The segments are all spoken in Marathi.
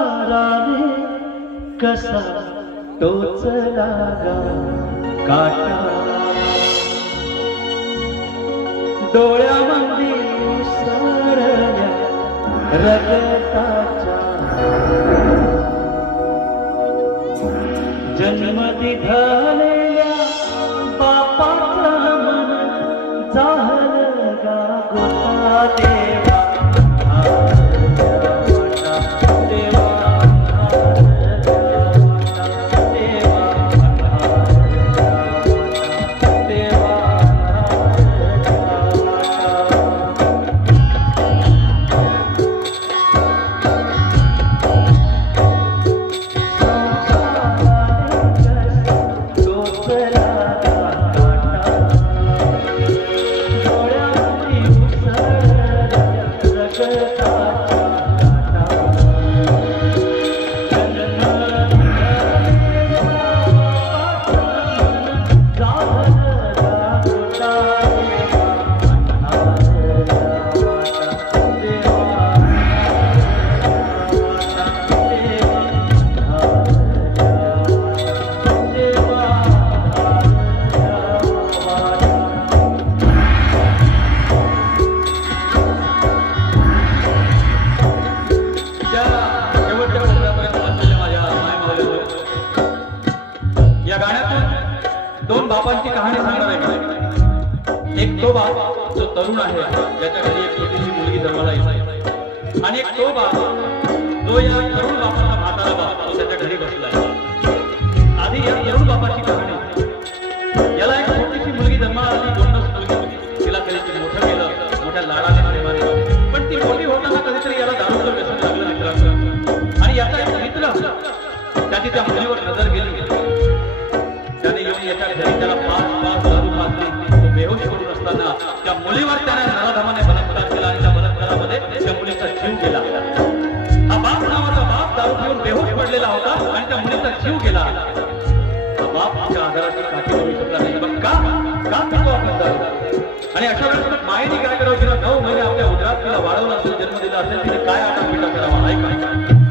वाराने कसा टोचला काटा. डोळ्यामध्ये सरल्या रगताच्या. जन्मती झालेल्या बापाचा मन झालं गा गोपा देवा त्या कहाणी सांगणार आहे एक तो बाप जो तरुण आहे ज्याच्या घरी एक छोटीशी मुलगी जन्माला येत. आणि एक तो बाप जो या तरुण बापाचा म्हातारा बाप तो त्याच्या घरी बसला आहे. आधी या तरुण बापाची कहाणी. याला एक छोटीशी मुलगी जन्माला आली गोंडस मुलगी तिला कधी ते मोठं केलं मोठ्या लाडाने प्रेमाने पण ती मोठी होताना कधीतरी याला दारूचं व्यसन लागलं मित्रांचं आणि याचा एक मित्र त्याची त्या मुलीवर नजर गेली. त्याने येऊन याच्या घरी त्याला असताना त्या मुलीवर त्याने नराधामाने बलात्कार केला आणि त्या बलात्कारामध्ये त्या मुलीचा जीव गेला. हा बाप नावाचा बाप दारू पिऊन बेहोश पडलेला होता आणि त्या मुलीचा जीव गेला. हा बाप तिच्या आधाराची काठी करू शकला नाही. मग का? का पितो आपण दारू? आणि अशा वेळेस मायेने काय करावं? तिला नऊ महिने आपल्या उदरात तिला वाढवलं असेल जन्म दिला असेल तिने काय आता पिटा करावा? ऐका.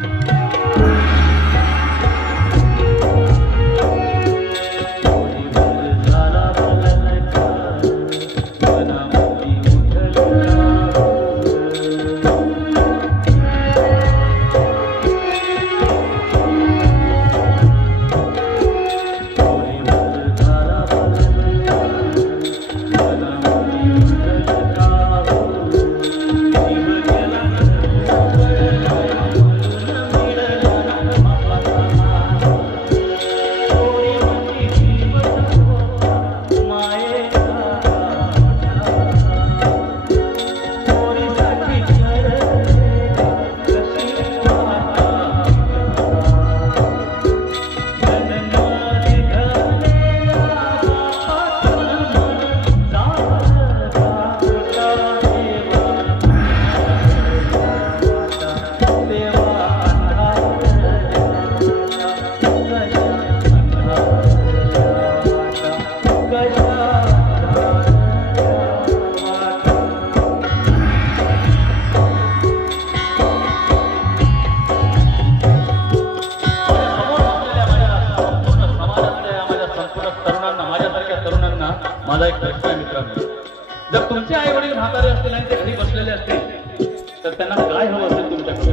वडील म्हातारे असतील आणि ते घरी बसलेले असतील तर त्यांना काय हवं असेल तुमच्याकडे?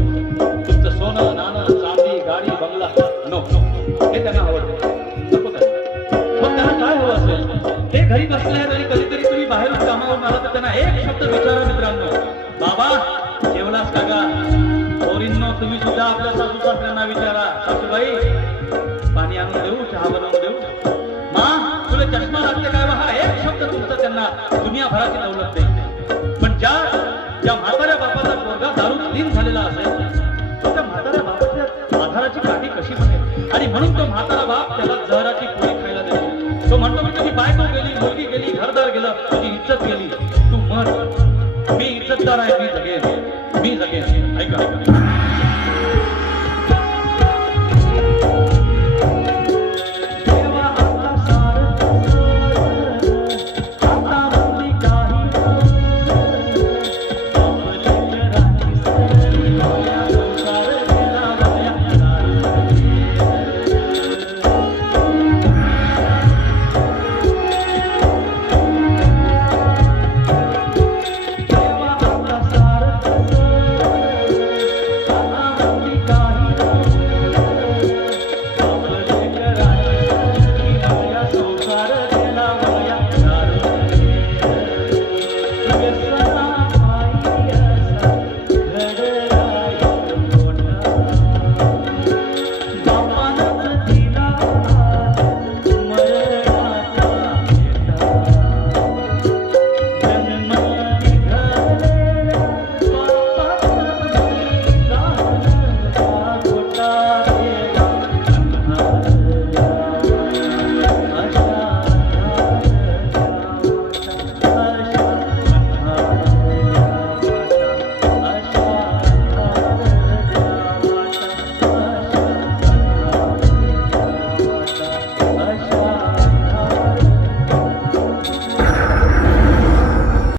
तुमचं सोनं नाणं चांदी गाडी बंगला नो हे त्यांना आवडतं नको त्यांना मग त्यांना काय हवं असेल? ते घरी बसले आहेत आणि कधीतरी तुम्ही बाहेरून कामावरून आला तर त्यांना एक शब्द विचारा मित्रांनो. बाबा जेवलास का गा? पोरींनो तुम्ही सुद्धा आपल्या सासू सासऱ्यांना विचारा. सासूबाई पाणी आणून देऊ चहा बनवून देऊ? मा तुला चष्मा लागते काय बा? हा एक शब्द तुमचा त्यांना दुनियाभराची दौलत नाही ज्या म्हाताऱ्या बापाचा पोरगा दारू तीन झालेला असेल तो त्या म्हाताऱ्या बापाच्या आधाराची काठी कशी बनेल? आणि म्हणून तो म्हातारा बाप त्याला जहराची पोळी खायला देतो. तो म्हणतो म्हणजे मी बायको गेली मुलगी गेली घरदार गेलं तुझी इज्जत गेली. तू मर. मी इज्जतदार आहे मी जगेन मी जगेन ऐका.